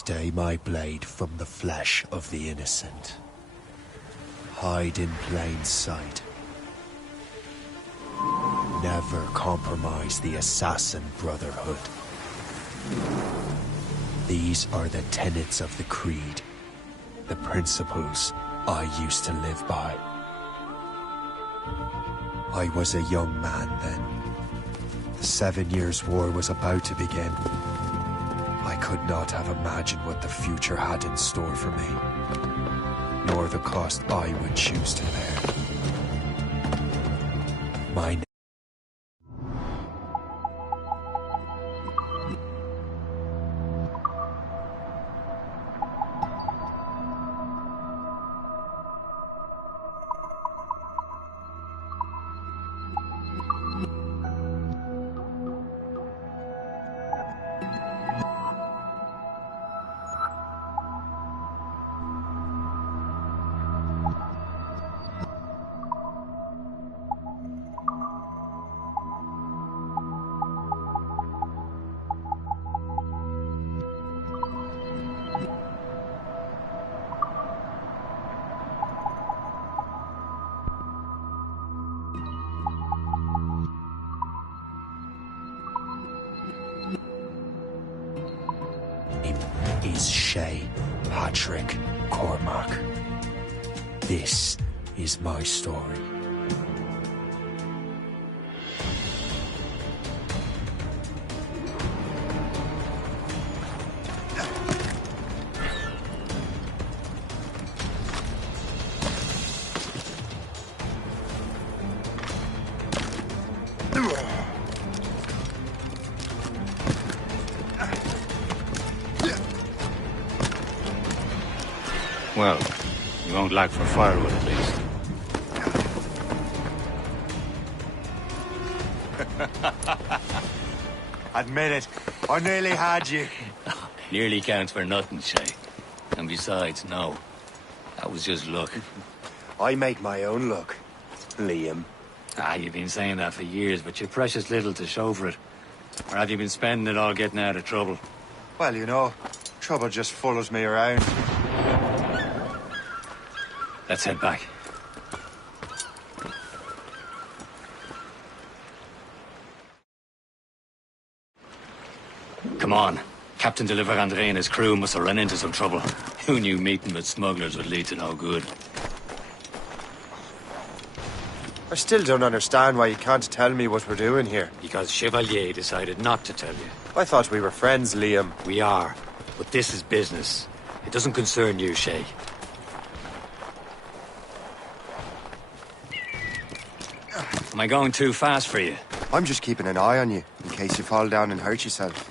Stay my blade from the flesh of the innocent. Hide in plain sight. Never compromise the Assassin Brotherhood. These are the tenets of the Creed, the principles I used to live by. I was a young man then. The 7 Years' War was about to begin. I could not have imagined what the future had in store for me, nor the cost I would choose to bear. My is Shay Patrick Cormac. This is my story. Well, you won't lack for firewood at least. Admit it, I nearly had you. Nearly counts for nothing, Shay. And besides, no. That was just luck. I make my own luck, Liam. You've been saying that for years, but you've precious little to show for it. Or have you been spending it all getting out of trouble? Well, you know, trouble just follows me around. Let's head back. Come on. Captain de Andre and his crew must have run into some trouble. Who knew meeting with smugglers would lead to no good? I still don't understand why you can't tell me what we're doing here. Because Chevalier decided not to tell you. I thought we were friends, Liam. We are. But this is business. It doesn't concern you, Shay. Am I going too fast for you? I'm just keeping an eye on you, in case you fall down and hurt yourself.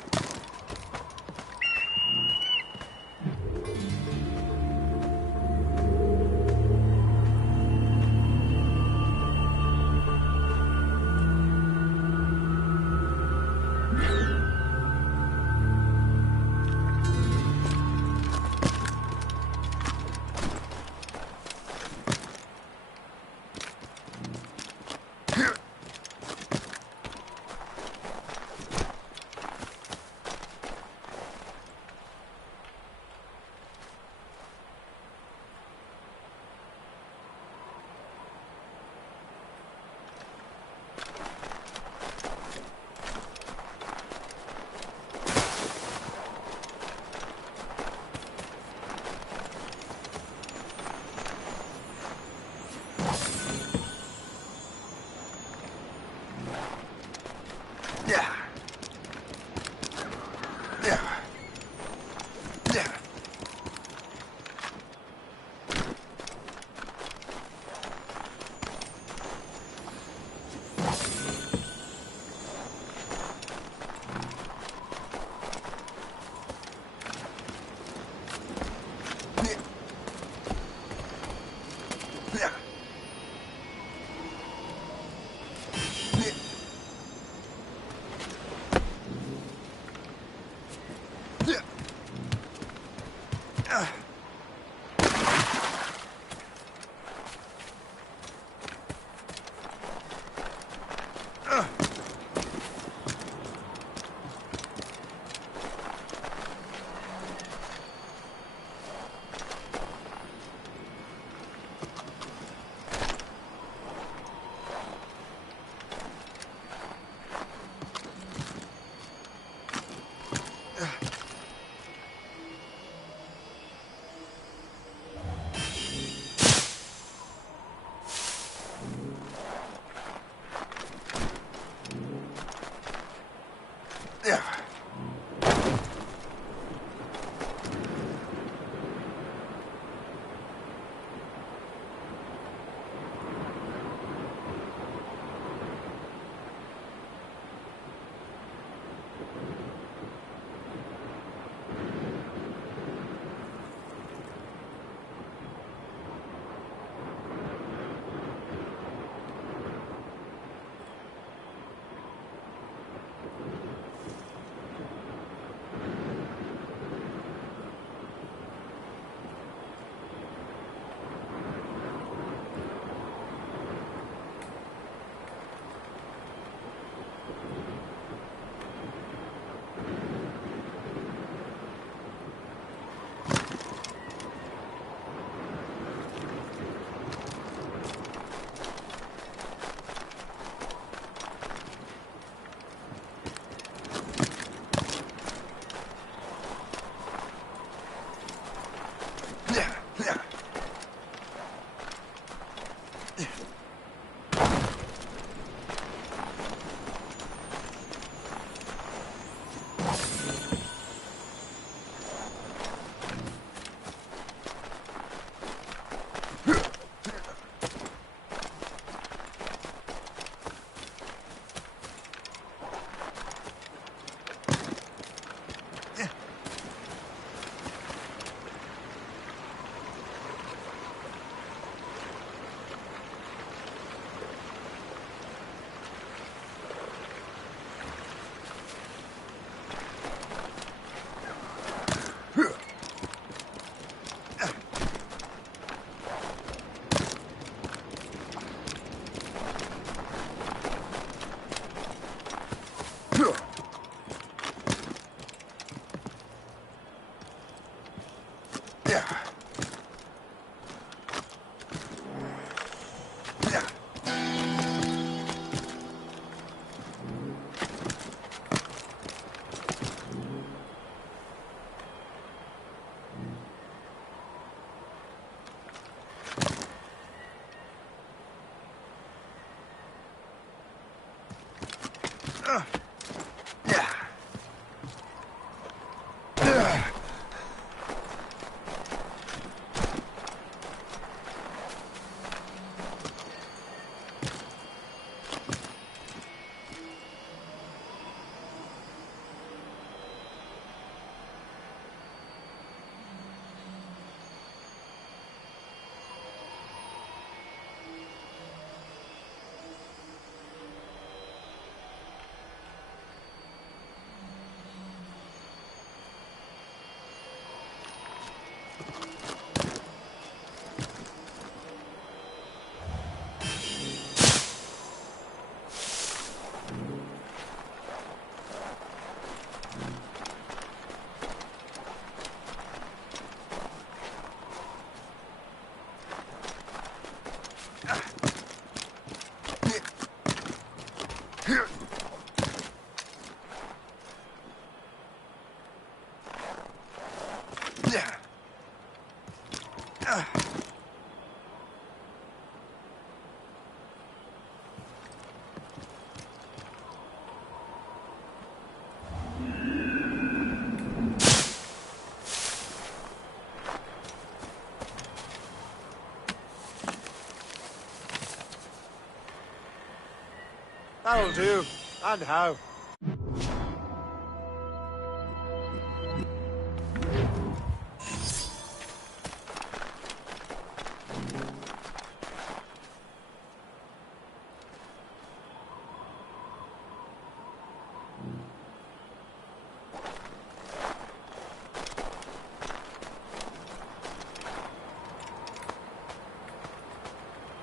That'll do. And how?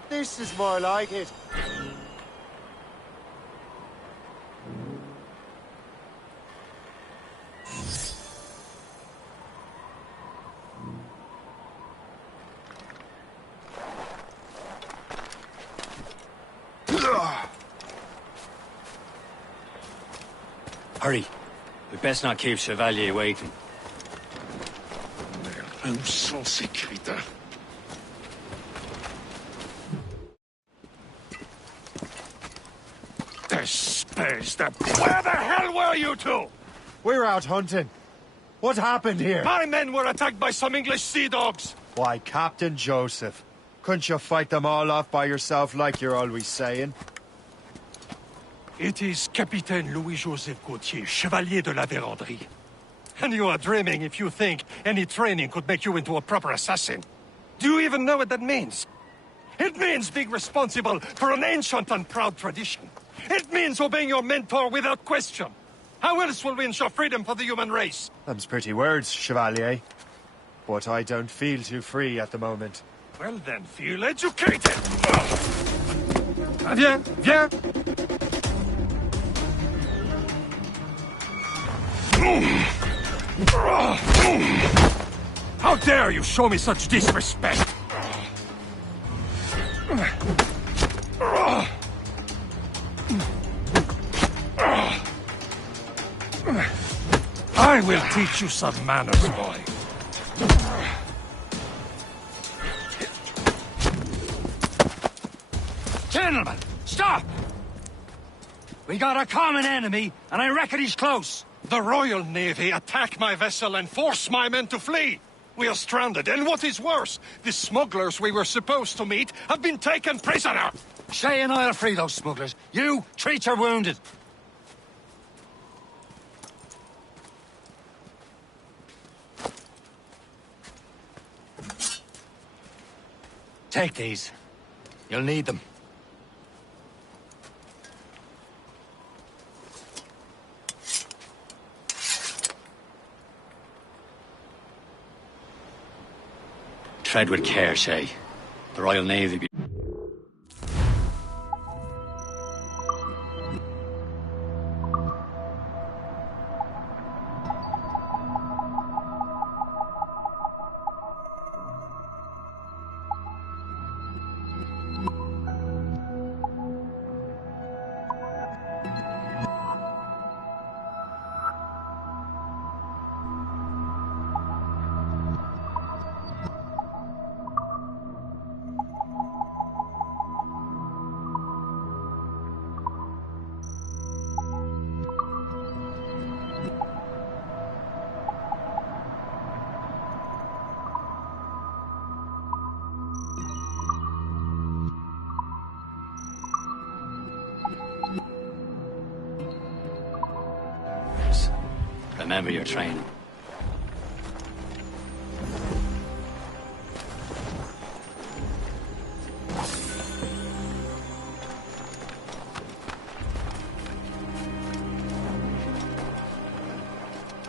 This is more like it. Hurry. We best not keep Chevalier waiting. Où sont ces crétins? Espèce de... Where the hell were you two? We're out hunting. What happened here? My men were attacked by some English sea dogs. Why, Captain Joseph. Couldn't you fight them all off by yourself like you're always saying? It is Capitaine Louis-Joseph Gauthier, Chevalier de la Vérendrye. And you are dreaming if you think any training could make you into a proper assassin. Do you even know what that means? It means being responsible for an ancient and proud tradition. It means obeying your mentor without question. How else will we ensure freedom for the human race? Them's pretty words, Chevalier. But I don't feel too free at the moment. Well then, feel educated! Viens, viens! How dare you show me such disrespect? I will teach you some manners, boy. Gentlemen, stop! We got a common enemy, and I reckon he's close. The Royal Navy attack my vessel and force my men to flee. We are stranded, and what is worse, the smugglers we were supposed to meet have been taken prisoner. Shay and I'll free those smugglers. You, treat your wounded. Take these. You'll need them. Tread with care, Shay. The Royal Navy be... Remember your training.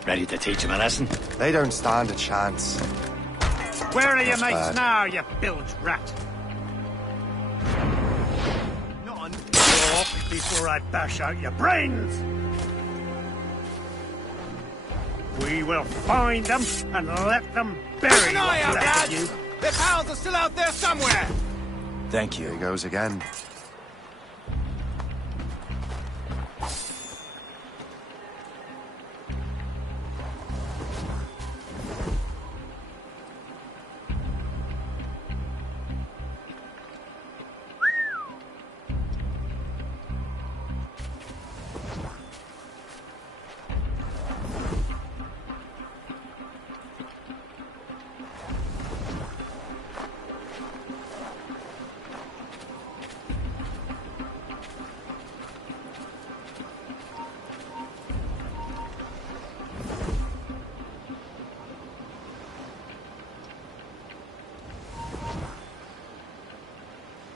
Ready to teach him a lesson? They don't stand a chance. Where are your That's mates bad. now, you bilge rat? Not on your before I bash out your brains! We will find them and let them bury Keep an eye out, what's left of lads! you. Their pals are still out there somewhere! Thank Here he you. goes again.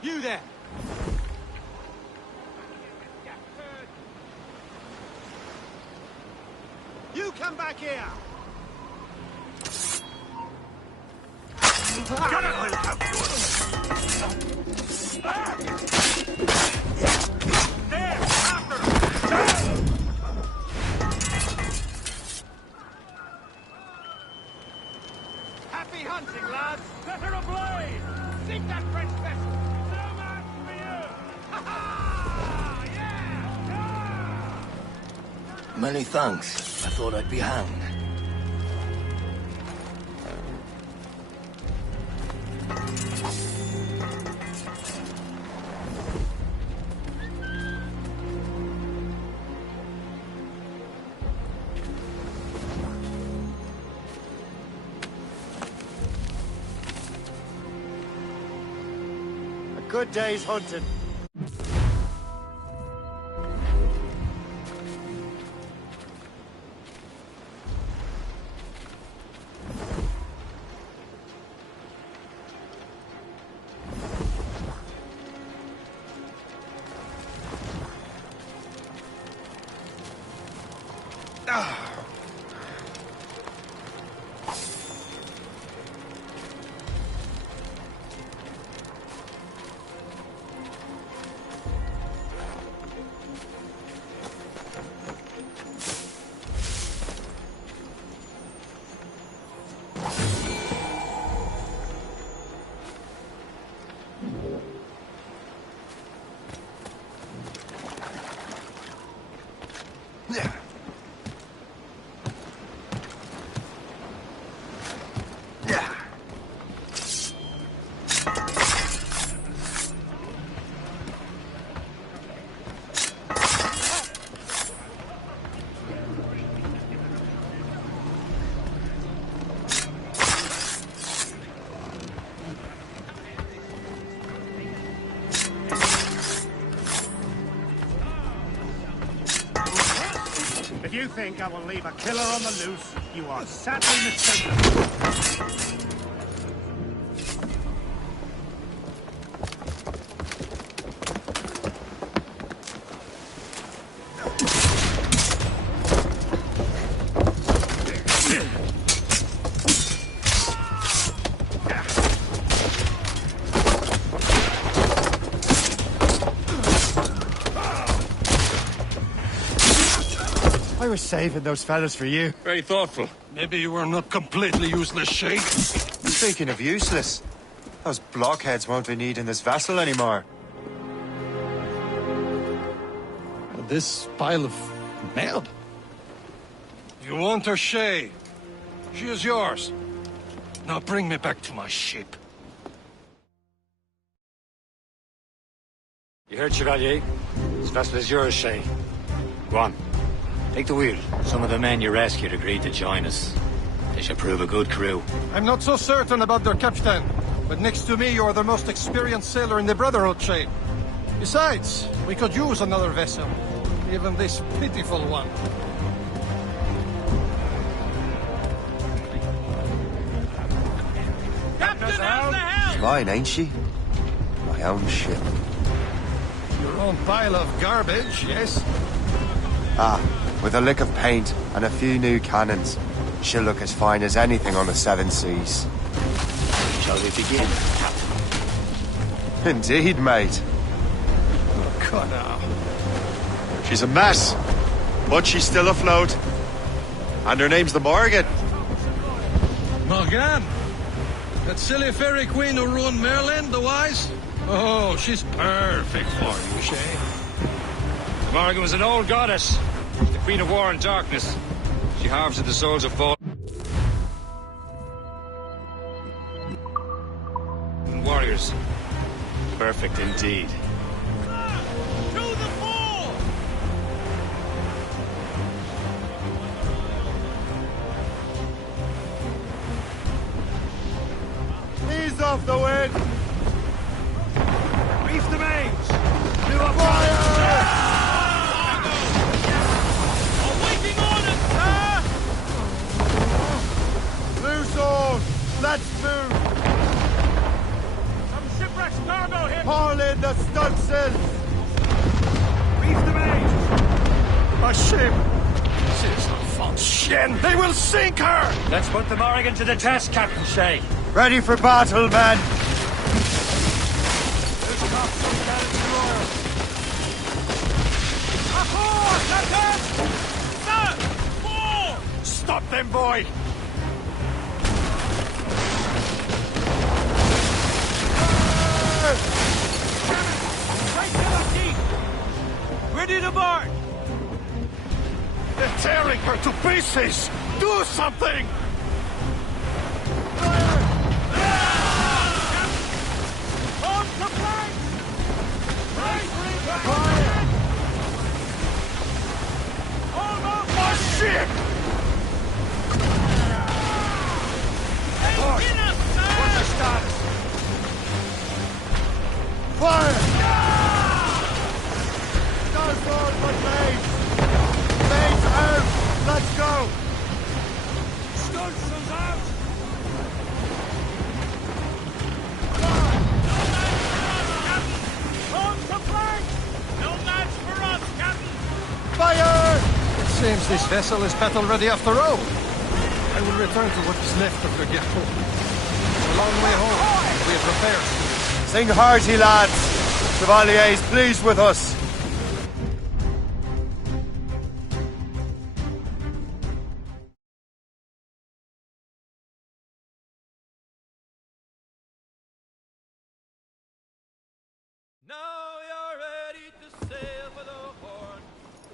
You there! You come back here! There, after them! Happy hunting, lads! Set her ablaze! Sink that French vessel! So much for you! Ha-ha! Yeah! Many thanks. I thought I'd be hanged. A good day's hunting. If you think I will leave a killer on the loose, you are sadly mistaken. I was saving those fellas for you. Very thoughtful. Maybe you were not completely useless, Shay. Speaking of useless, those blockheads won't be needing this vessel anymore. This pile of mail? You want her, Shay? She is yours. Now bring me back to my ship. You heard, Chevalier? This vessel is yours, Shay. Go on. Take the wheel. Some of the men you rescued agreed to join us. They should prove a good crew. I'm not so certain about their captain, but next to me you are the most experienced sailor in the Brotherhood, Shay. Besides, we could use another vessel. Even this pitiful one. mine, ain't she? My own ship. Your own pile of garbage, yes? Ah, with a lick of paint and a few new cannons, she'll look as fine as anything on the Seven Seas. Shall we begin? Indeed, mate. Come now. She's a mess, but she's still afloat. And her name's the Morgan. Morgan? That silly fairy queen who ruined Merlin, the wise? Oh, she's perfect for you, Shay. Morgan was an old goddess, the queen of war and darkness. She harvested the souls of fallen warriors. Perfect indeed. To the fore! Ease off the wind! Reef the mains! Do a fire! Awaiting orders, sir! Loose oars! Let's move! Some shipwreck's cargo here! Haul in the stunsails! Reef the mains! A ship! This is a false shin! They will sink her! Let's put the Morgan to the test, Captain Shay. Ready for battle, men! Stop them, boy! Ready to board! They're tearing her to pieces! Do something! On the flank! Almost! Oh, shit! Engine up, sir! What's the status? Fire! No sword but mates! Mates out! Let's go! Stunts out! On the flank! No match for us, Captain! Fire! It seems this vessel is battle-ready after all. I will return to what is left of the Gecko. It's a long way home. We have repairs to do. Sing hearty, lads! Chevalier's pleased with us. Now you're ready to sail for the horn.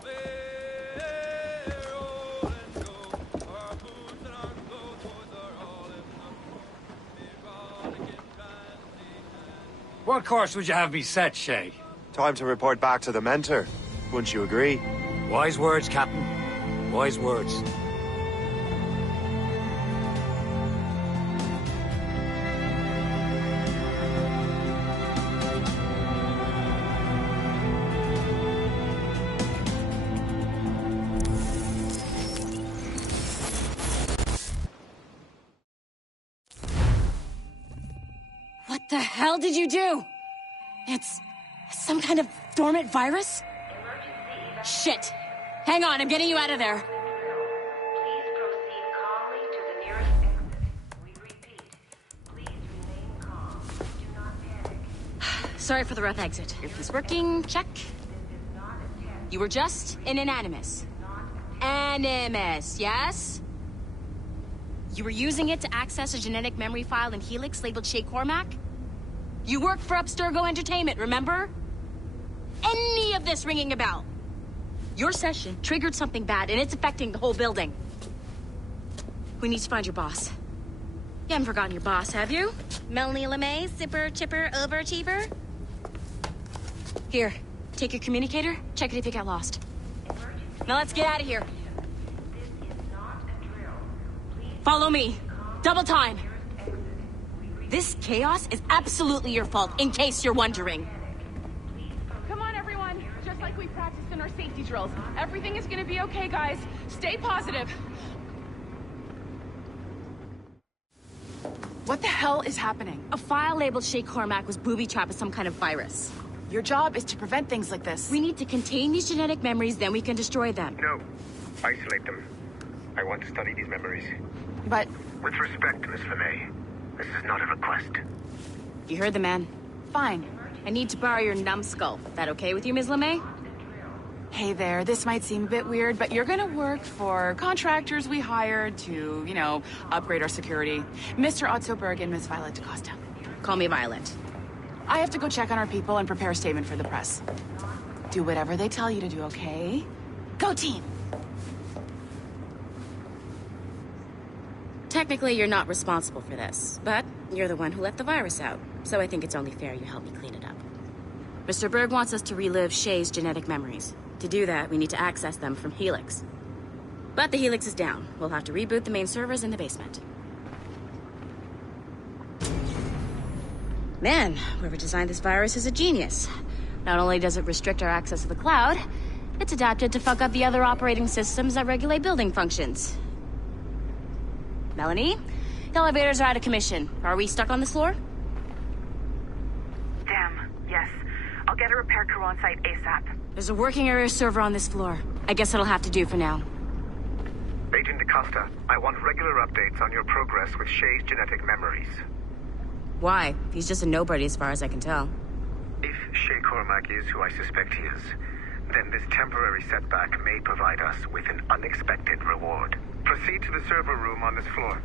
We're roll and go. Our boots and our clothes are all in the What course would you have me set, Shay? Time to report back to the mentor. Wouldn't you agree? Wise words, Captain. Wise words. What the hell did you do? It's some kind of dormant virus? Shit. Hang on, I'm getting you out of there. Please proceed calmly to the nearest exit. We repeat, please remain calm. Do not panic. Sorry for the rough exit. Is this working? Check. You were just an animus. Animus, yes? You were using it to access a genetic memory file in Helix labeled Shay Cormac? You worked for Abstergo Entertainment, remember? Any of this ringing a bell? Your session triggered something bad, and it's affecting the whole building. We need to find your boss. You haven't forgotten your boss, have you? Melanie LeMay, zipper, chipper, overachiever? Here, take your communicator, check it if you got lost. Now let's get out of here. Follow me. Double time. This chaos is absolutely your fault, in case you're wondering. Come on, everyone. Just like we practiced in our safety drills. Everything is gonna be okay, guys. Stay positive. What the hell is happening? A file labeled Shay Cormac was booby-trapped with some kind of virus. Your job is to prevent things like this. We need to contain these genetic memories, then we can destroy them. No. Isolate them. I want to study these memories. But... With respect, Miss LeMay, this is not a request. You heard the man. Fine. I need to borrow your numbskull. That okay with you, Ms. LeMay? Hey there, this might seem a bit weird, but you're gonna work for contractors we hired to, you know, upgrade our security. Mr. Ottoberg and Ms. Violet DaCosta. Call me Violet. I have to go check on our people and prepare a statement for the press. Do whatever they tell you to do, okay? Go team! Technically, you're not responsible for this, but you're the one who let the virus out, so I think it's only fair you help me clean it up. Mr. Berg wants us to relive Shay's genetic memories. To do that, we need to access them from Helix. But the Helix is down. We'll have to reboot the main servers in the basement. Man, whoever designed this virus is a genius. Not only does it restrict our access to the cloud, it's adapted to fuck up the other operating systems that regulate building functions. Melanie? The elevators are out of commission. Are we stuck on this floor? Damn, yes. I'll get a repair crew on site ASAP. There's a working area server on this floor. I guess it'll have to do for now. Agent DaCosta, I want regular updates on your progress with Shay's genetic memories. Why? He's just a nobody as far as I can tell. If Shay Cormac is who I suspect he is, then this temporary setback may provide us with an unexpected reward. Proceed to the server room on this floor.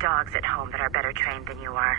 Dogs at home that are better trained than you are.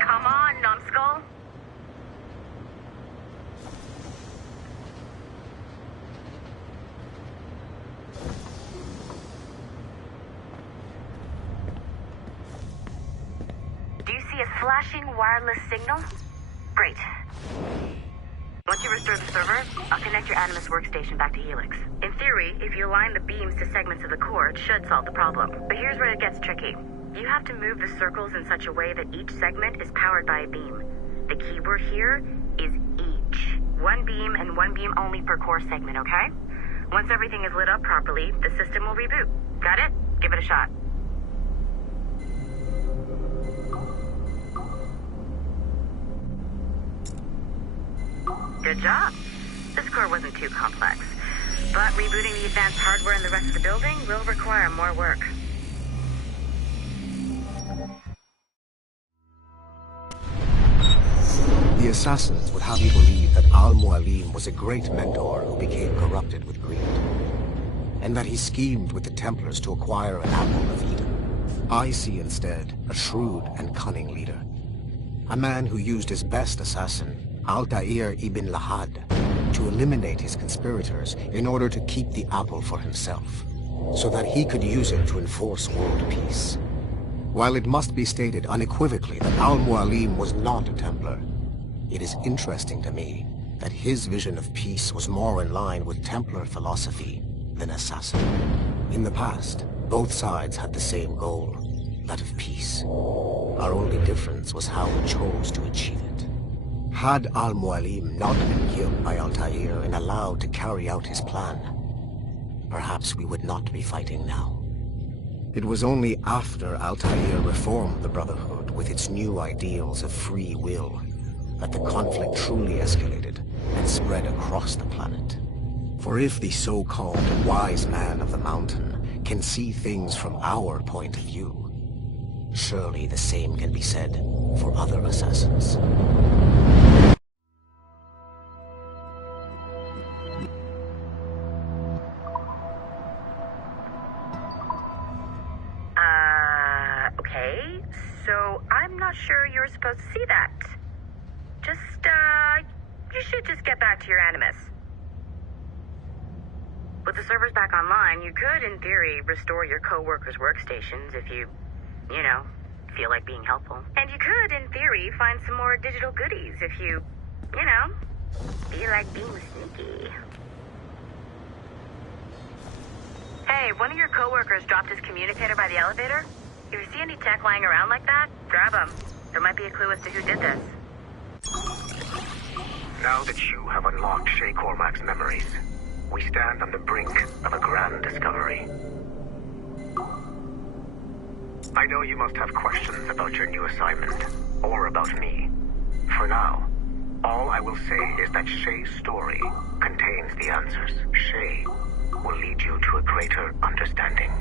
Come on, numbskull. Do you see a flashing wireless signal? Great. Once you restore the server, I'll connect your Animus workstation back to Helix. In theory, if you align the beams to segments of the core, it should solve the problem. But here's where it gets tricky. You have to move the circles in such a way that each segment is powered by a beam. The keyword here is each. One beam and one beam only per core segment, okay? Once everything is lit up properly, the system will reboot. Got it? Give it a shot. Good job. This core wasn't too complex. But rebooting the advanced hardware in the rest of the building will require more work. The assassins would have you believe that Al-Mualim was a great mentor who became corrupted with greed, and that he schemed with the Templars to acquire an apple of Eden. I see instead a shrewd and cunning leader, A man who used his best assassin, Altair ibn Lahad, to eliminate his conspirators in order to keep the apple for himself, so that he could use it to enforce world peace. While it must be stated unequivocally that Al-Mualim was not a Templar, it is interesting to me that his vision of peace was more in line with Templar philosophy than assassin. In the past, both sides had the same goal, that of peace. Our only difference was how we chose to achieve it. Had Al-Mualim not been killed by Altair and allowed to carry out his plan, perhaps we would not be fighting now. It was only after Altair reformed the Brotherhood with its new ideals of free will that the conflict truly escalated and spread across the planet. For if the so-called wise man of the mountain can see things from our point of view, surely the same can be said for other assassins. Okay, so I'm not sure you're supposed to see that. You should just get back to your Animus. With the servers back online, you could, in theory, restore your co-workers' workstations if you feel like being helpful. And you could, in theory, find some more digital goodies if you feel like being sneaky. Hey, one of your co-workers dropped his communicator by the elevator. If you see any tech lying around like that, grab them. There might be a clue as to who did this. Now that you have unlocked Shay Cormac's memories, we stand on the brink of a grand discovery. I know you must have questions about your new assignment, or about me. For now, all I will say is that Shay's story contains the answers. Shay will lead you to a greater understanding.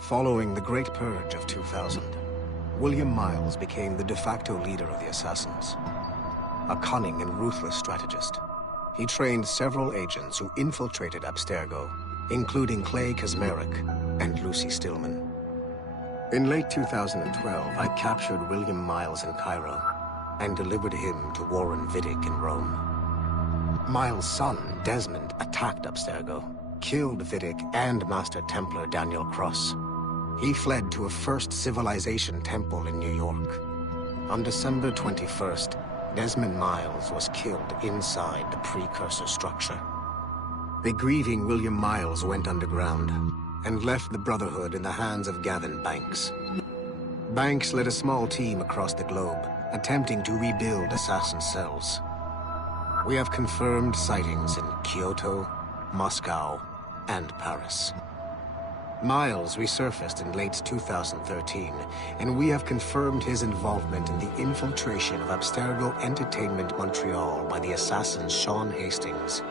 Following the Great Purge of 2000, William Miles became the de facto leader of the Assassins. A cunning and ruthless strategist, he trained several agents who infiltrated Abstergo, including Clay Kazmarek and Lucy Stillman. In late 2012, I captured William Miles in Cairo and delivered him to Warren Vidic in Rome. Miles' son, Desmond, attacked Abstergo, killed Vidic and Master Templar Daniel Cross. He fled to a First Civilization temple in New York. On December 21st, Desmond Miles was killed inside the precursor structure. The grieving William Miles went underground and left the Brotherhood in the hands of Gavin Banks. Banks led a small team across the globe, attempting to rebuild assassin cells. We have confirmed sightings in Kyoto, Moscow, and Paris. Miles resurfaced in late 2013, and we have confirmed his involvement in the infiltration of Abstergo Entertainment Montreal by the assassins Sean Hastings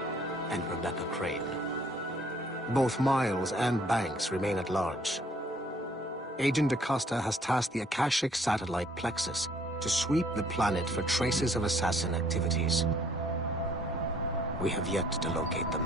and Rebecca Crane. Both Miles and Banks remain at large. Agent Acosta has tasked the Akashic satellite Plexus to sweep the planet for traces of assassin activities. We have yet to locate them.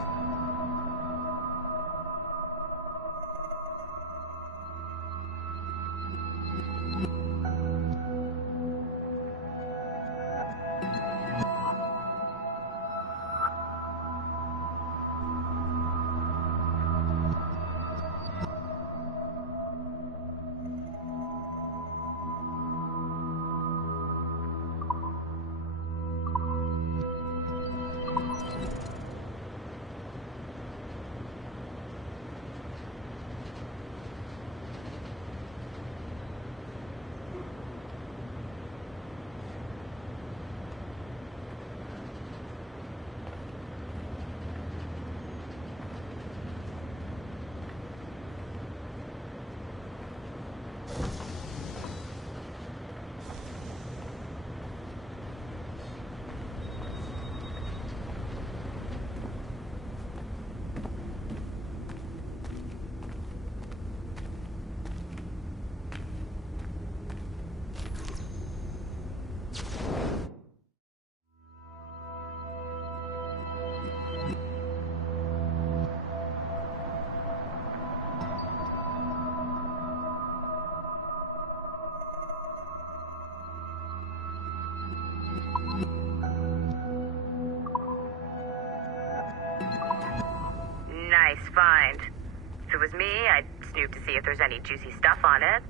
find. If it was me, I'd snoop to see if there's any juicy stuff on it.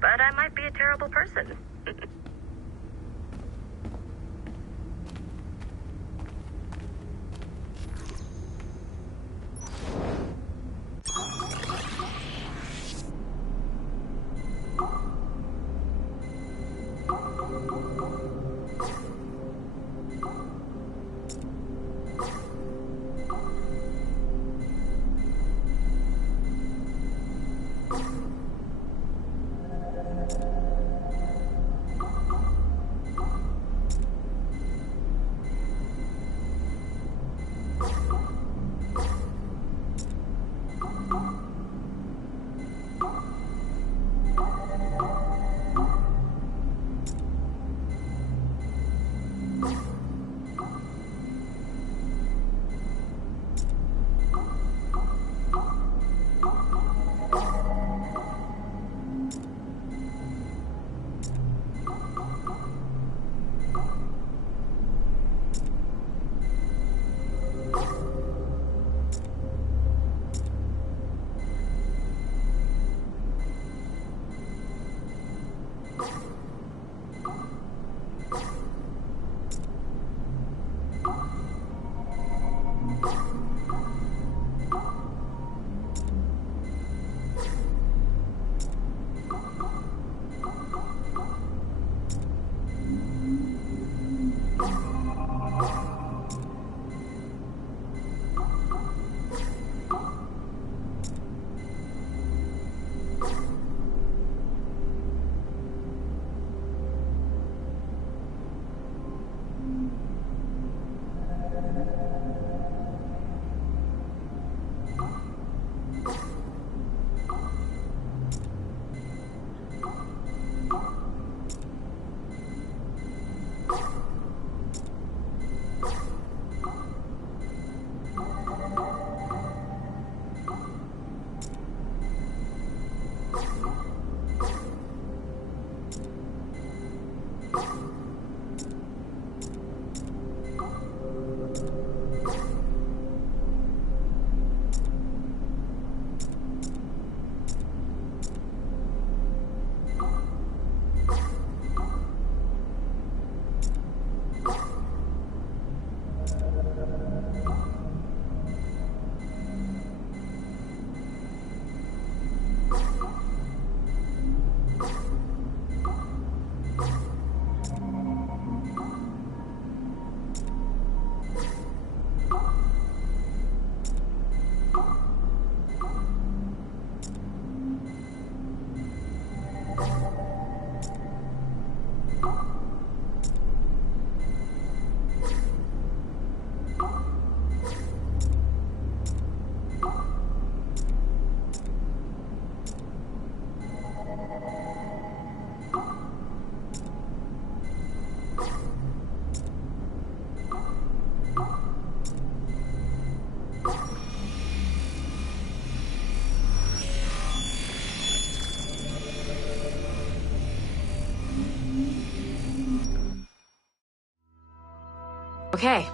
But I might be a terrible person. Okay,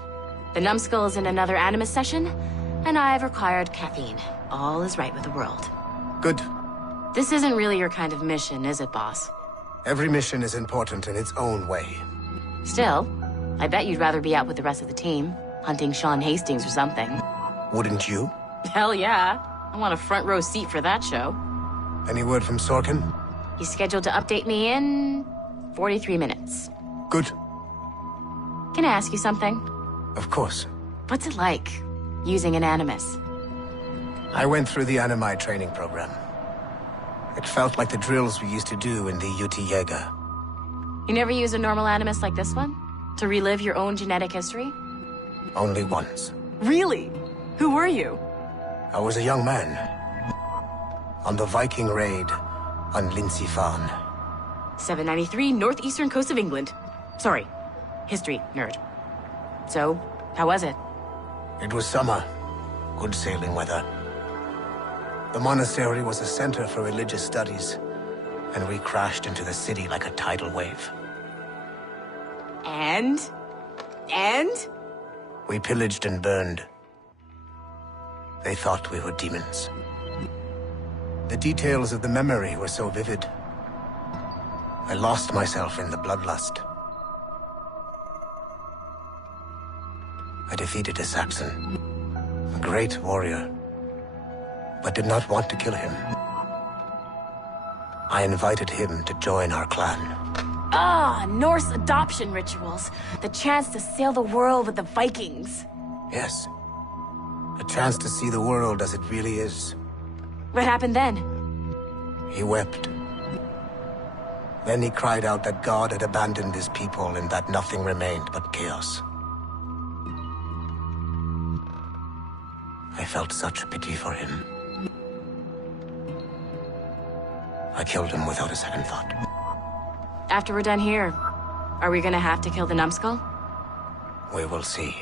the numbskull is in another Animus session, and I've required caffeine. All is right with the world. Good. This isn't really your kind of mission, is it, boss? Every mission is important in its own way. Still, I bet you'd rather be out with the rest of the team, hunting Sean Hastings or something. Wouldn't you? Hell yeah. I want a front row seat for that show. Any word from Sorkin? He's scheduled to update me in 43 minutes. Good. Can I ask you something? Of course. What's it like, using an Animus? I went through the Animi training program. It felt like the drills we used to do in the UT Jaeger. You never use a normal Animus like this one? To relive your own genetic history? Only once. Really? Who were you? I was a young man. On the Viking raid on Lindsey Farn. 793, northeastern coast of England. Sorry, history nerd. So, how was it? It was summer. Good sailing weather. The monastery was a center for religious studies, and we crashed into the city like a tidal wave. And? We pillaged and burned. They thought we were demons. The details of the memory were so vivid. I lost myself in the bloodlust. I defeated a Saxon, a great warrior, but did not want to kill him. I invited him to join our clan. Ah, Norse adoption rituals. The chance to sail the world with the Vikings. Yes. A chance to see the world as it really is. What happened then? He wept. Then he cried out that God had abandoned his people and that nothing remained but chaos. I felt such pity for him. I killed him without a second thought. After we're done here, are we gonna have to kill the numbskull? We will see.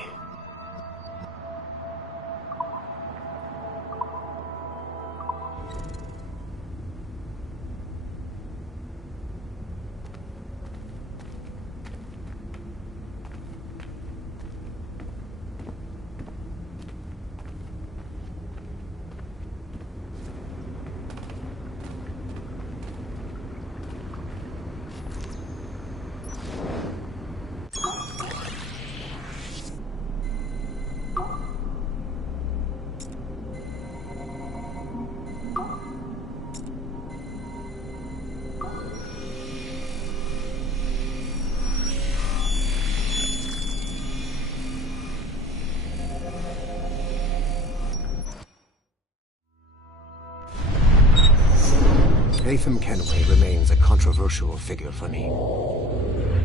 Haytham Kenway remains a controversial figure for me.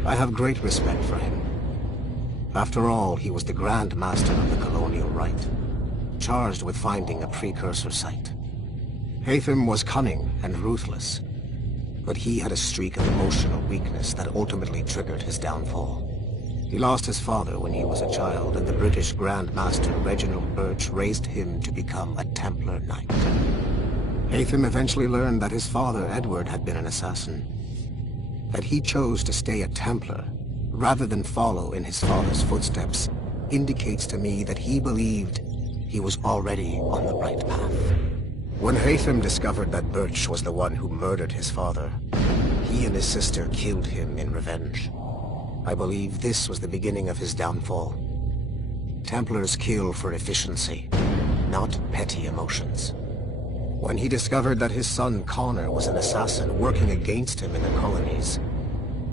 I have great respect for him. After all, he was the Grand Master of the Colonial Rite, charged with finding a precursor site. Haytham was cunning and ruthless, but he had a streak of emotional weakness that ultimately triggered his downfall. He lost his father when he was a child, and the British Grand Master Reginald Birch raised him to become a Templar Knight. Haytham eventually learned that his father, Edward, had been an assassin. That he chose to stay a Templar, rather than follow in his father's footsteps, indicates to me that he believed he was already on the right path. When Haytham discovered that Birch was the one who murdered his father, he and his sister killed him in revenge. I believe this was the beginning of his downfall. Templars kill for efficiency, not petty emotions. When he discovered that his son Connor was an assassin working against him in the colonies,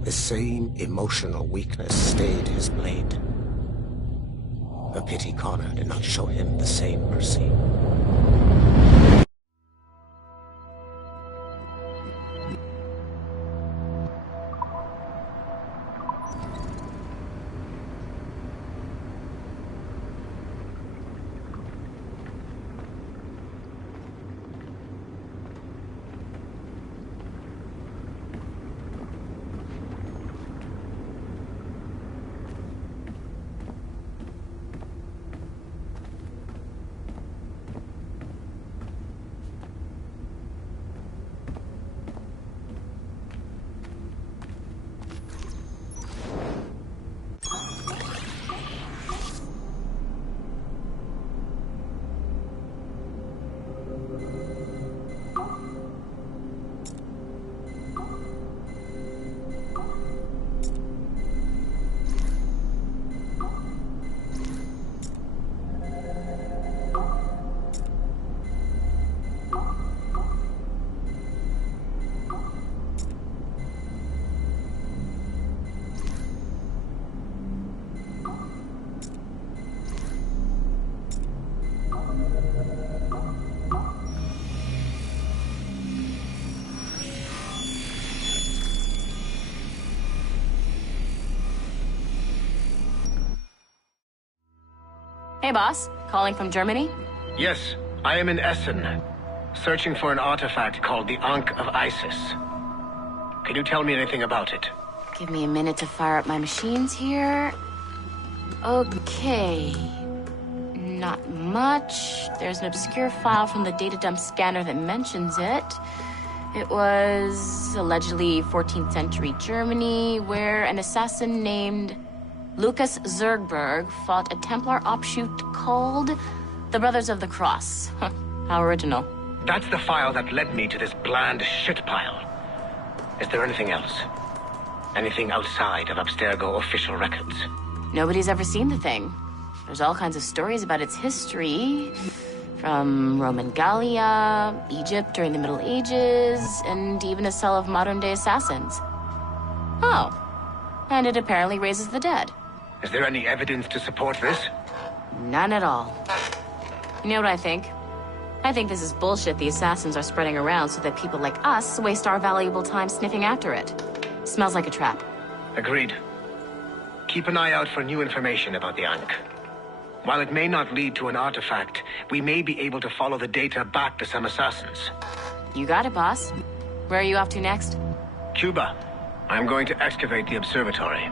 the same emotional weakness stayed his blade. A pity Connor did not show him the same mercy. Hey, boss. Calling from Germany? Yes, I am in Essen, searching for an artifact called the Ankh of Isis. Can you tell me anything about it? Give me a minute to fire up my machines here. Okay. Not much. There's an obscure file from the data dump scanner that mentions it. It was allegedly 14th century Germany, where an assassin named Lucas Zergberg fought a Templar offshoot called The Brothers of the Cross. How original. That's the file that led me to this bland shit pile. Is there anything else? Anything outside of Abstergo official records? Nobody's ever seen the thing. There's all kinds of stories about its history. From Roman Gallia, Egypt during the Middle Ages, and even a cell of modern-day assassins. Oh. And it apparently raises the dead. Is there any evidence to support this? None at all. You know what I think? I think this is bullshit the assassins are spreading around so that people like us waste our valuable time sniffing after it. Smells like a trap. Agreed. Keep an eye out for new information about the Ankh. While it may not lead to an artifact, we may be able to follow the data back to some assassins. You got it, boss. Where are you off to next? Cuba. I'm going to excavate the observatory.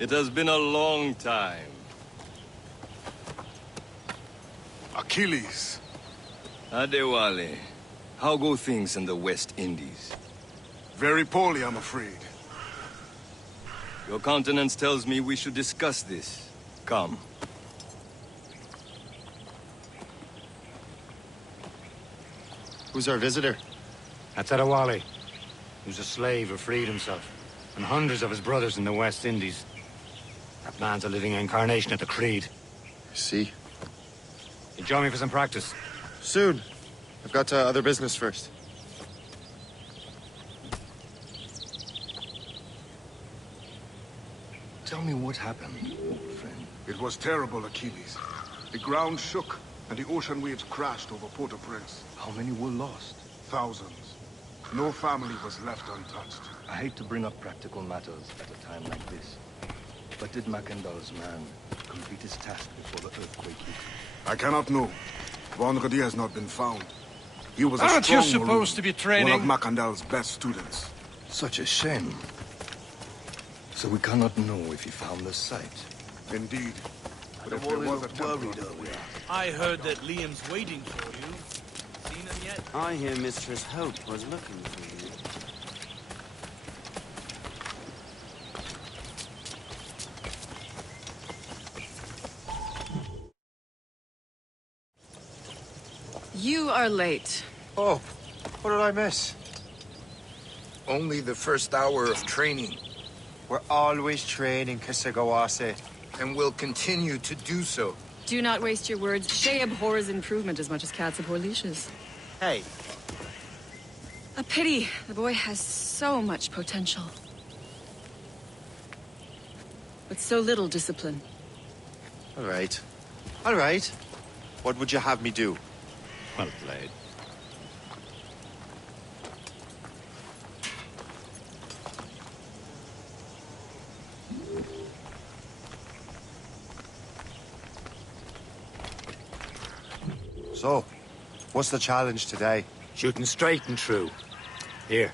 It has been a long time. Achilles. Adewale, how go things in the West Indies? Very poorly, I'm afraid. Your countenance tells me we should discuss this. Come. Who's our visitor? That's Adewale. Who's a slave who freed himself. And hundreds of his brothers in the West Indies. That man's a living incarnation of the Creed. I see. You join me for some practice? Soon. I've got other business first. Tell me what happened, old friend. It was terrible, Achilles. The ground shook, and the ocean waves crashed over Port-au-Prince. How many were lost? Thousands. No family was left untouched. I hate to bring up practical matters at a time like this. But did Macandal's man complete his task before the earthquake hit? I cannot know. Vonredi has not been found. He was a Aren't strong you supposed to be training? One of Macandal's best students. Such a shame. So we cannot know if he found the site. Indeed. But if I'm there a was a little temple worried on the way, earlier. I heard that Liam's waiting for you. Seen him yet? I hear Mistress Hope was looking for you. You are late. Oh, what did I miss? Only the first hour of training. We're always training, Kisagawase. And will continue to do so. Do not waste your words. Shay abhors improvement as much as cats abhor leashes. Hey. A pity. The boy has so much potential. But so little discipline. All right. All right. What would you have me do? Well played. So, what's the challenge today? Shooting straight and true. Here,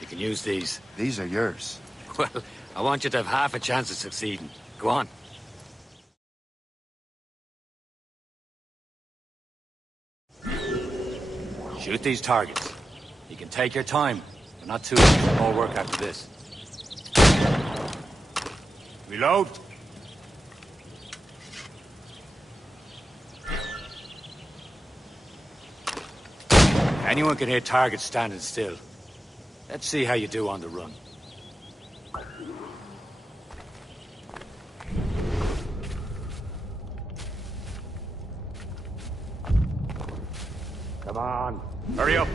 you can use these. These are yours. Well, I want you to have half a chance of succeeding. Go on. Shoot these targets. You can take your time, but not too much more work after this. Reload. Anyone can hit targets standing still. Let's see how you do on the run. Come on, hurry up.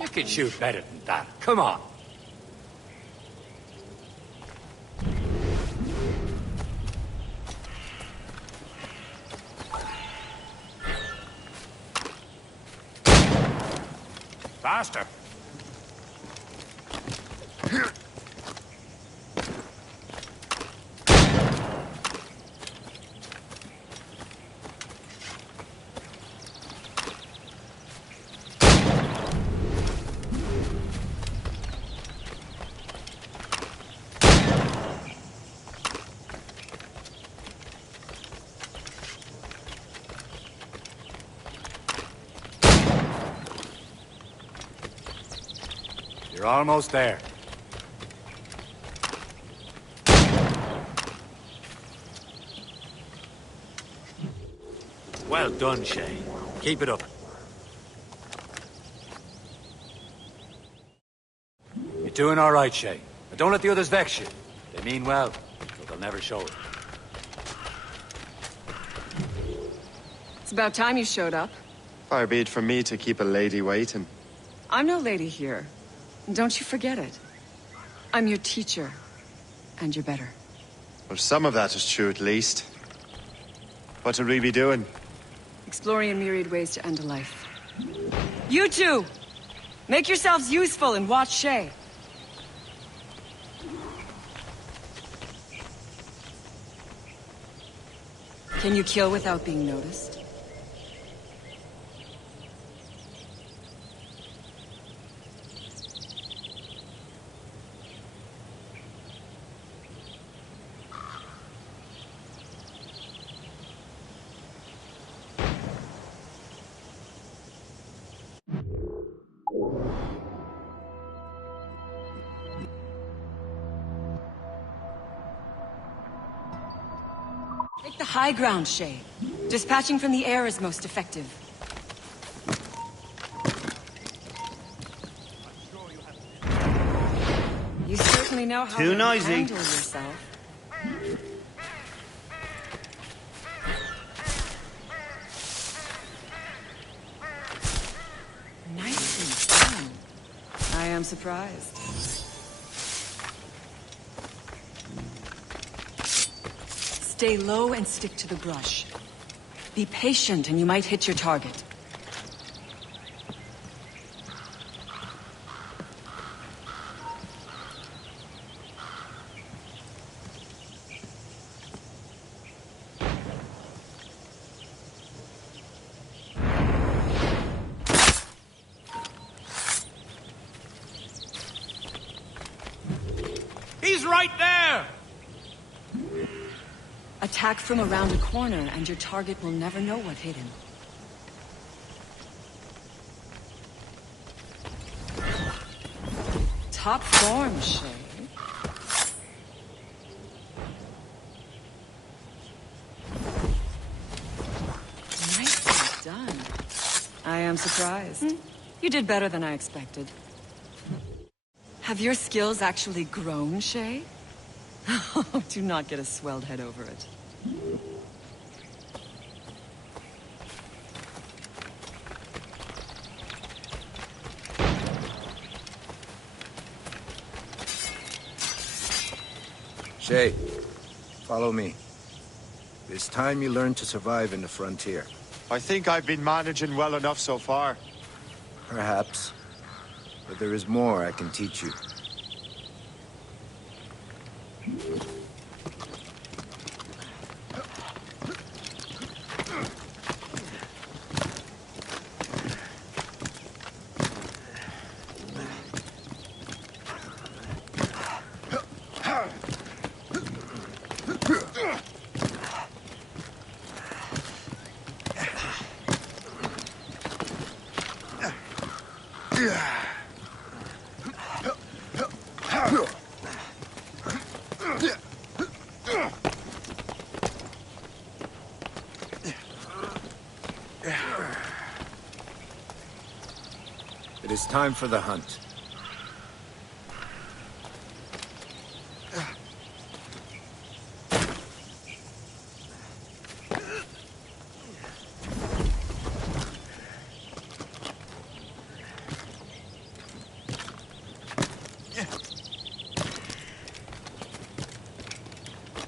You can shoot better than that. Come on. Faster. You're almost there. Well done, Shay. Keep it up. You're doing all right, Shay. But don't let the others vex you. They mean well, but they'll never show it. It's about time you showed up. Far be it from me to keep a lady waiting. I'm no lady here. Don't you forget it. I'm your teacher. And you're better. Well, some of that is true at least. What would we be doing? Exploring a myriad ways to end a life. You two! Make yourselves useful and watch Shay. Can you kill without being noticed? Take the high ground, Shay. Dispatching from the air is most effective. You certainly know how to handle yourself. am surprised. Stay low and stick to the brush. Be patient and you might hit your target. He's right there! Attack from around a corner and your target will never know what hit him. Top form, Shay. Nicely done. I am surprised. You did better than I expected. Have your skills actually grown, Shay? Do not get a swelled head over it. Shay, follow me. It's time you learn to survive in the frontier. I think I've been managing well enough so far. Perhaps. But there is more I can teach you. It is time for the hunt.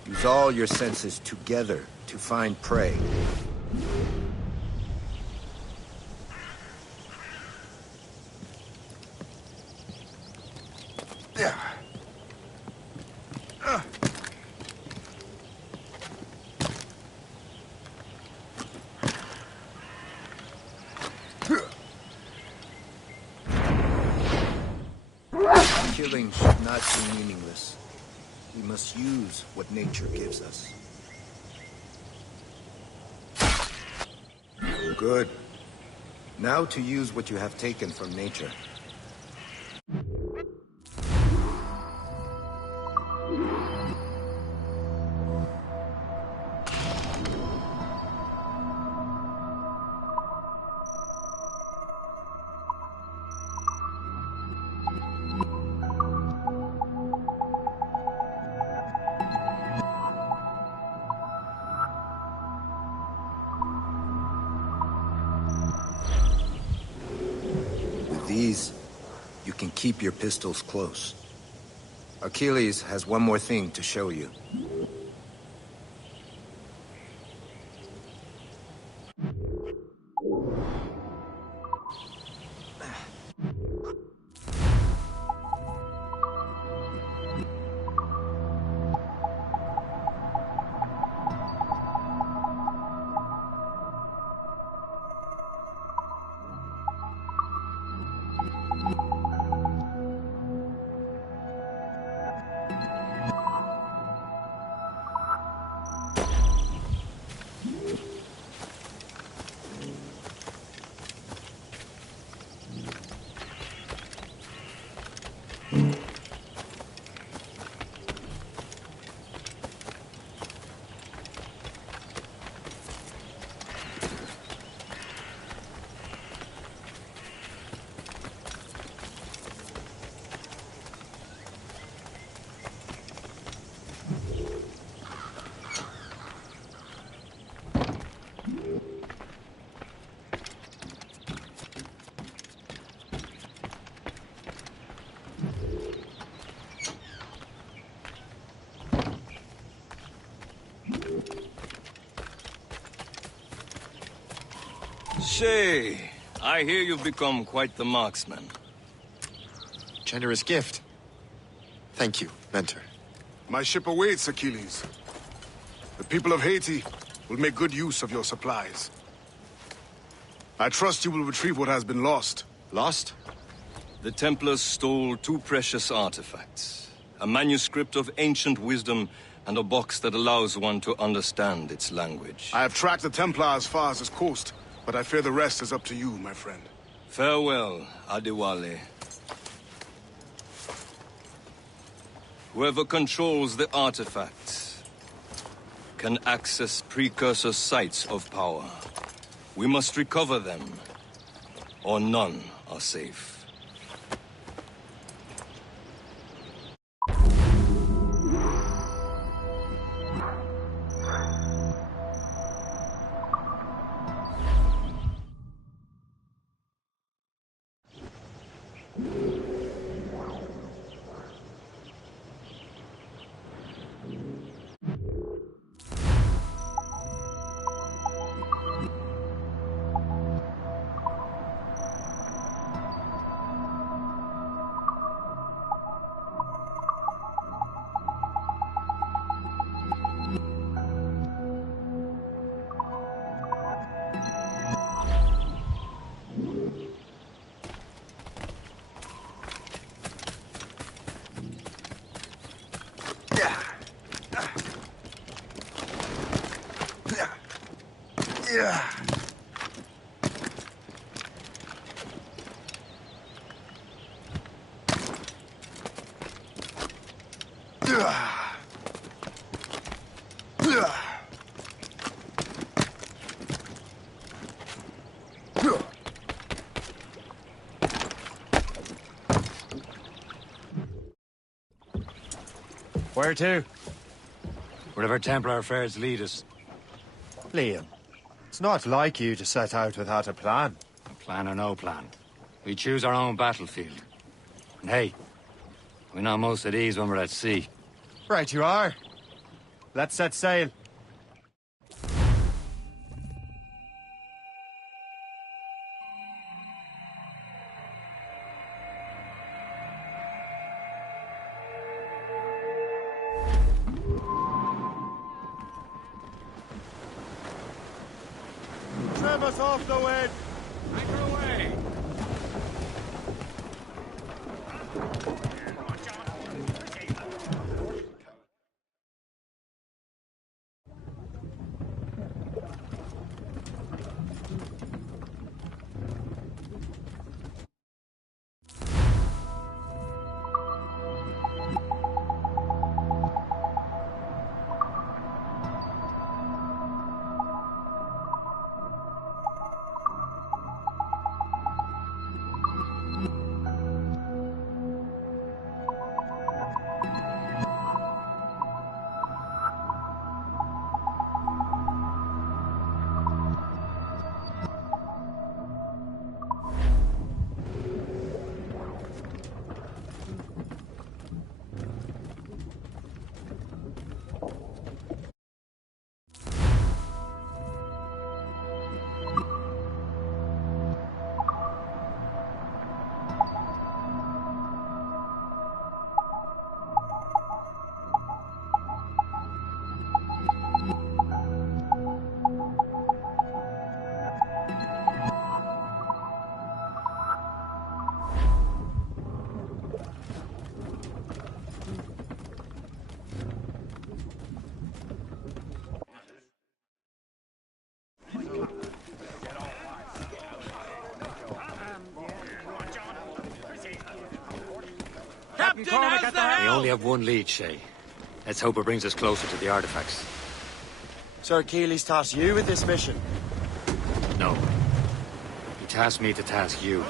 Use all your senses together to find prey. Killing should not be meaningless. We must use what nature gives us. Good. Now to use what you have taken from nature. These, you can keep your pistols close. Achilles has one more thing to show you. Shay, I hear you've become quite the marksman. Generous gift. Thank you, mentor. My ship awaits, Achilles. The people of Haiti will make good use of your supplies. I trust you will retrieve what has been lost. Lost? The Templars stole 2 precious artifacts. A manuscript of ancient wisdom and a box that allows one to understand its language. I have tracked the Templar as far as this coast, but I fear the rest is up to you, my friend. Farewell, Adewale. Whoever controls the artifacts can access precursor sites of power. We must recover them, or none are safe. Where to? Wherever Templar affairs lead us. Liam, it's not like you to set out without a plan. A plan or no plan. We choose our own battlefield. And hey, we know most of these when we're at sea. Right you are. Let's set sail. Trim us off the wind! Anchor away! Captain, how's the help? We only have one lead, Shay. Let's hope it brings us closer to the artifacts. Sir Achilles tasked you with this mission. No. He tasked me to task you.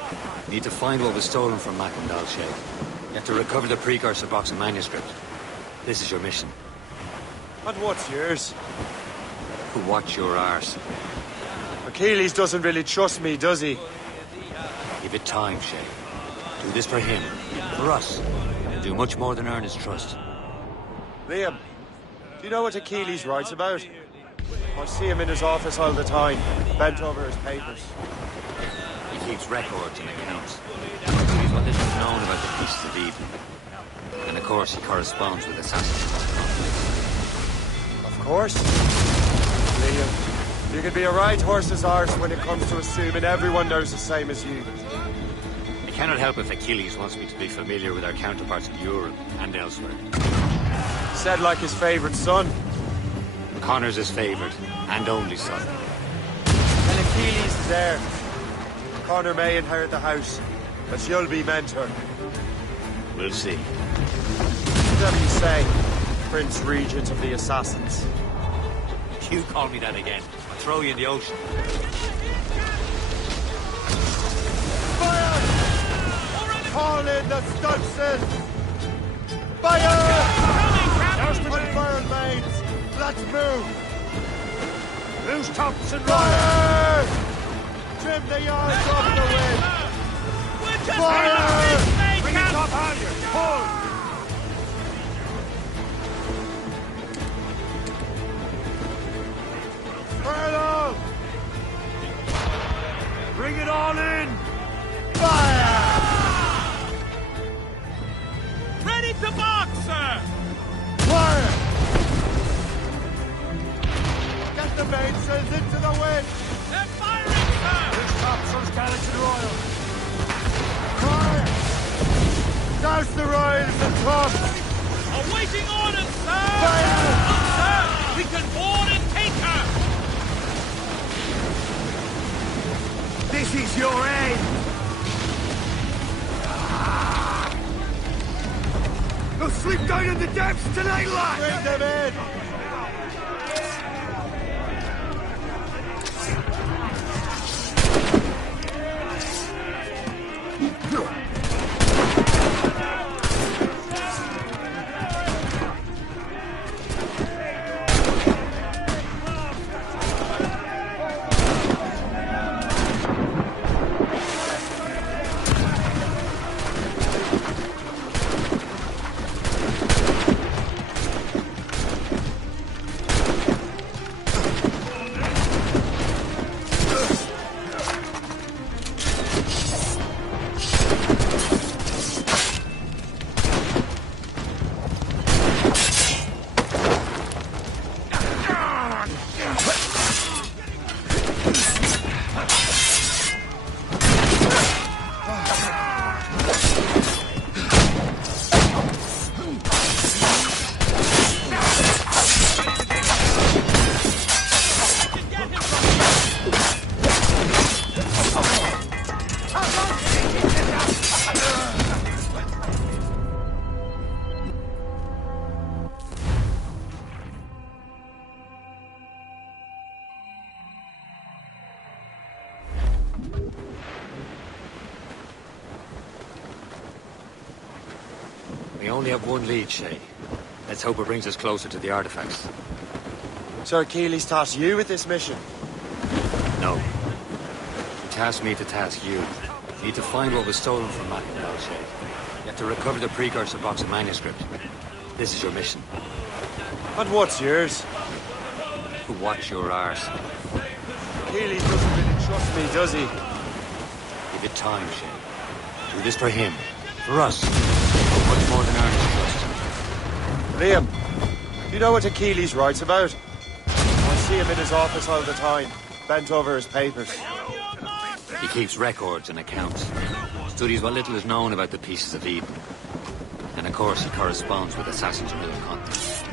You need to find what was stolen from Macandal, Shay. You have to recover the precursor box and manuscript. This is your mission. And what's yours? Watch your arse. Achilles doesn't really trust me, does he? Give it time, Shay. Do this for him, for us, and do much more than earn his trust. Liam, do you know what Achilles writes about? I see him in his office all the time, bent over his papers. He keeps records and accounts. He's what little is known about the pieces of Eden. And of course, he corresponds with assassins. Of course. Liam, you can be a right horse's arse when it comes to assuming everyone knows the same as you. I cannot help if Achilles wants me to be familiar with our counterparts in Europe and elsewhere. Said like his favorite son. Connor's his favorite and only son. And Achilles is there. Connor may inherit the house, but you'll be mentor. We'll see. Whatever you say, Prince Regent of the Assassins. You call me that again, I'll throw you in the ocean. Fire! Call in the Studsons! Fire! Unfurled mains! Let's move! Loose tops and Fire! Trim the yards off the wind! Fire! Bring it up higher! Pull! Furlough! Bring it all in! Fire! Ready to box, sir! Fire! Get the mainsails into the wind! They're firing, sir! This topsail's Gallatin Royal! Fire! Douse the royals and tops! Awaiting orders, sir! Fire! Sir, we can board and take her! This is your aim! They'll slip down in the depths tonight, lad! Bring them in! We only have one lead, Shay. Let's hope it brings us closer to the artifacts. So Achilles tasked you with this mission? No. He tasked me to task you. You need to find what was stolen from Macandal, Shay. You have to recover the precursor box of manuscript. This is your mission. And what's yours? Watch your arse. Achilles doesn't really trust me, does he? Give it time, Shay. Do this for him. For us. Much more than earnest trust. Liam, do you know what Achilles writes about? I see him in his office all the time, bent over his papers. He keeps records and accounts. Studies what little is known about the pieces of Eden. And of course, he corresponds with assassins from other continents.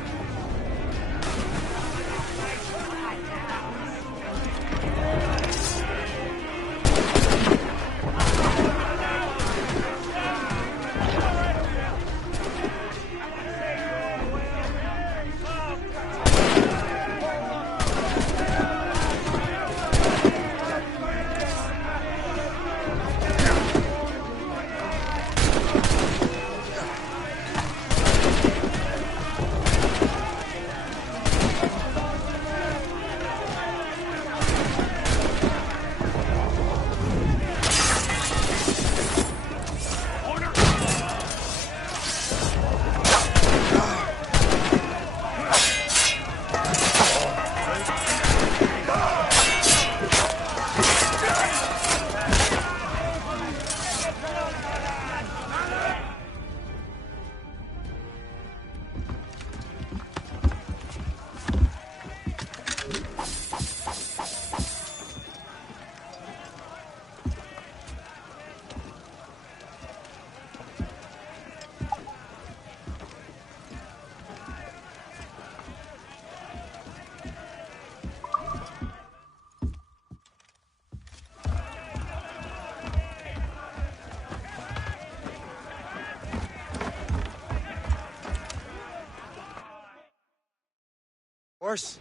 Horse?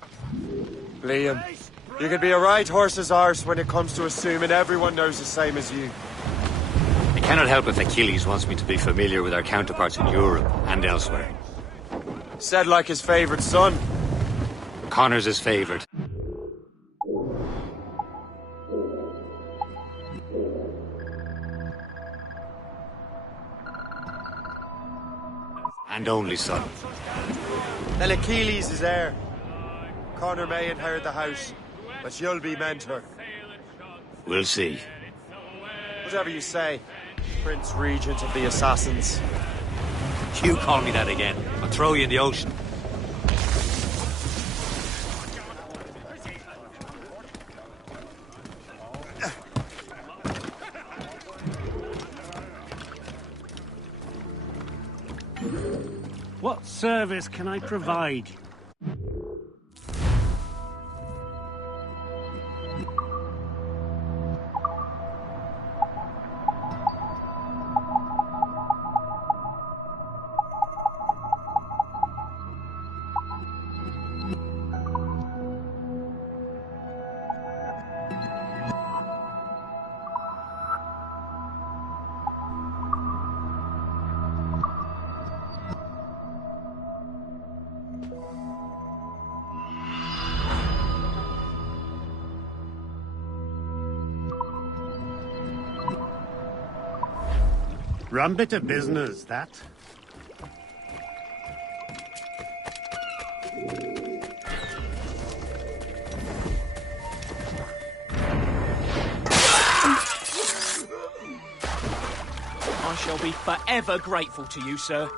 Liam, you can be a right horse's arse when it comes to assuming everyone knows the same as you. I cannot help if Achilles wants me to be familiar with our counterparts in Europe and elsewhere. Said like his favourite son. Connor's his favourite. And only son. Then Achilles is heir. Connor may inherit the house, but you'll be mentor. We'll see. Whatever you say, Prince Regent of the Assassins. You call me that again, I'll throw you in the ocean. What service can I provide you? Rum bit of business, that. I shall be forever grateful to you, sir.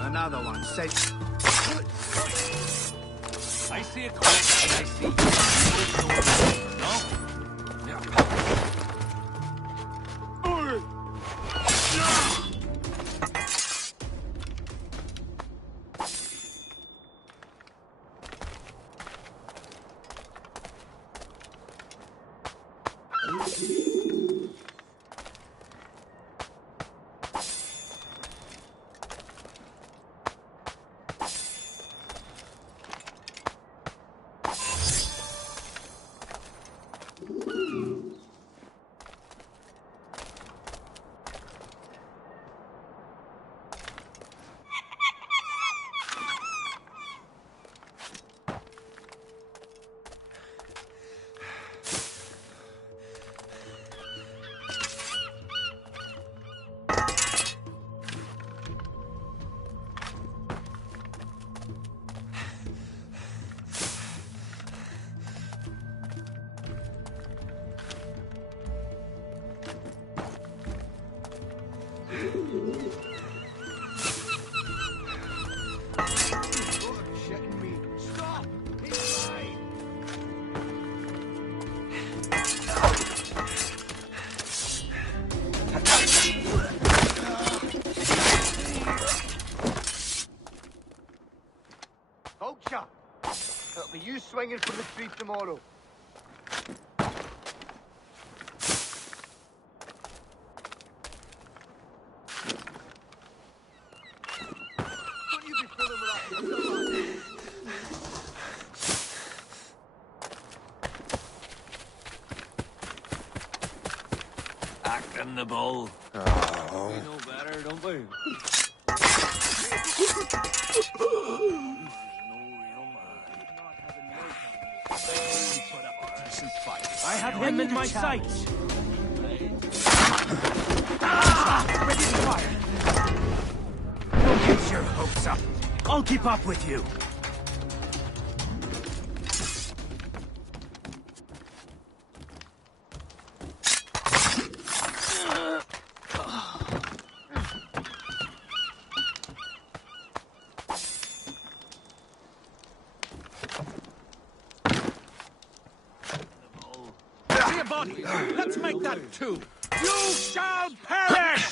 Another one. Say. I see a question, I see. No? Vulture! It'll be you swinging from the street tomorrow. Acting the bull. Oh. We know better, don't we? I have him in my sights. Ready to fire. Don't get your hopes up. I'll keep up with you. See a body. Let's make that two. You shall perish!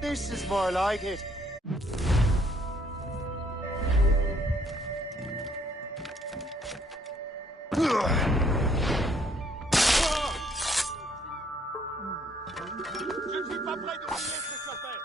This is more like it. Je ne suis pas prêt de oublier ce chauffeur.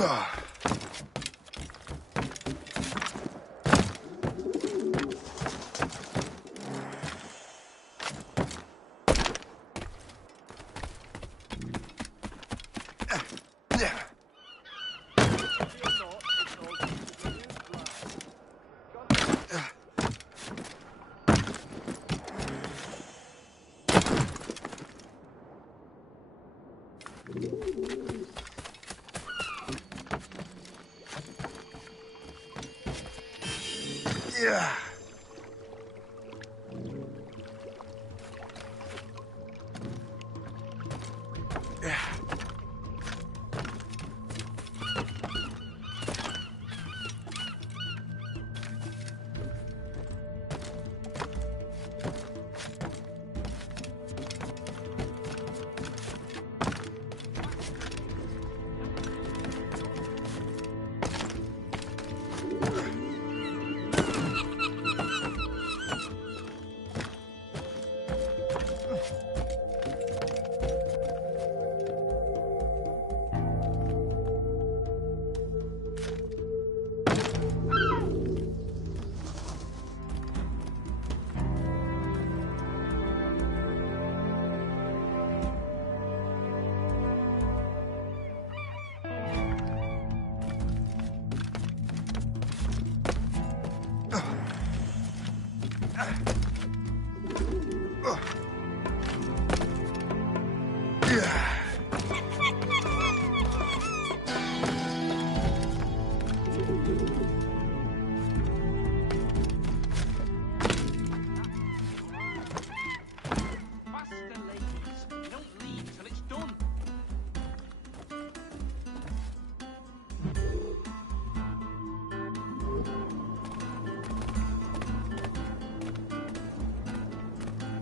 Yeah.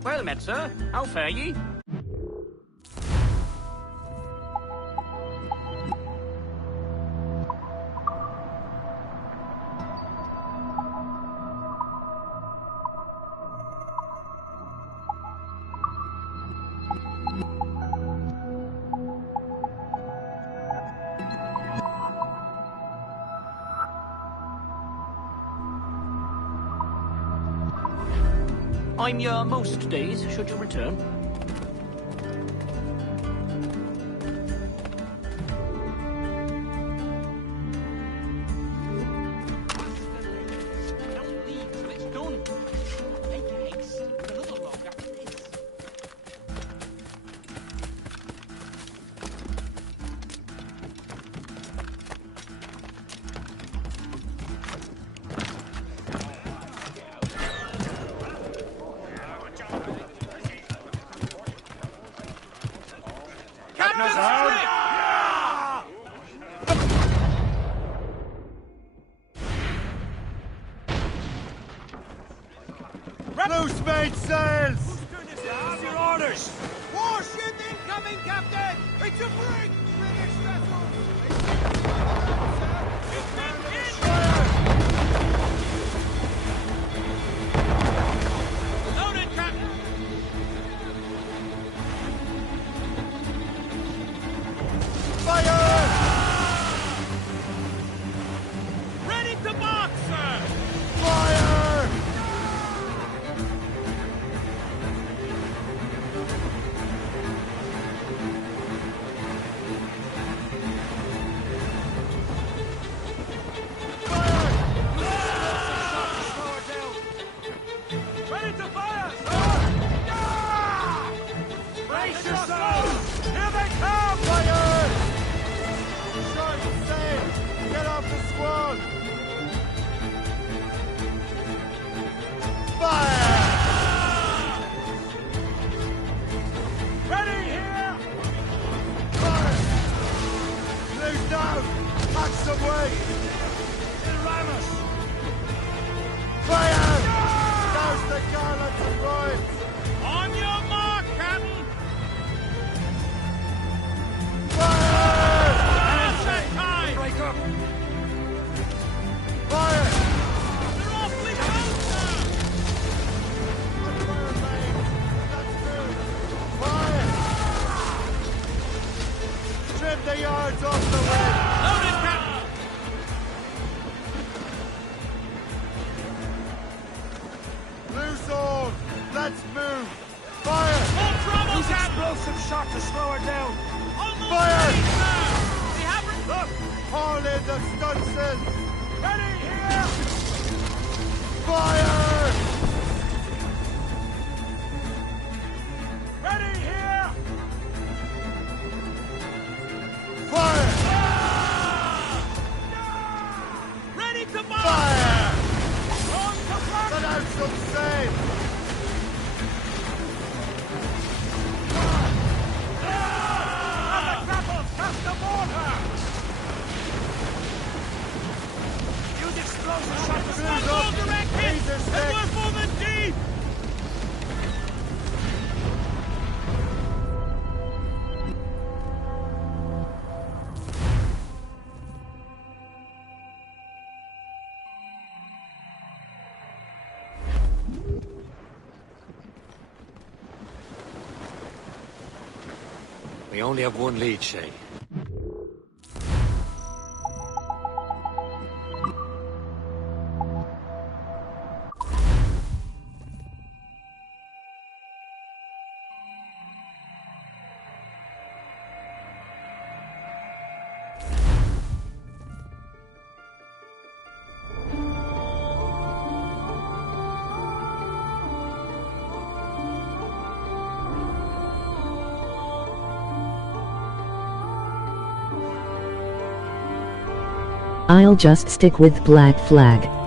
Well met, sir. How fare ye? I'm your most days, should you return. Don't leave till it's done. Make haste. Another log after this. Loose mainsails! Who's your orders? Warship incoming, Captain! It's a brig! British vessel! Loaded, Captain! Fire! Ready to box, sir! Fire! Ready to fire, sir! Brace yourselves! Here they come! Fire! Short sail! Get off the squad! Fire! Ready here! Fire! Close down! Catch some way! Ram us! Fire! Douse the garlands and royals! On your mark, Captain! Fire! Set time! Break up! Fire! They're awfully close, sir! Fire! Trim the yards off the wind! Loaded, Captain! shot to slow her down. Fire! We have her. Look! Call in the stunsails! Ready, here! Fire! Ready, here! Fire! Ready to move! Fire! On to front! Let out some sail! And the grapples have to board her! Use explosive shot to Cruise stop up! all direct hits! Laser And stick! we're moving deep! We only have one lead, Shay. I'll just stick with Black Flag.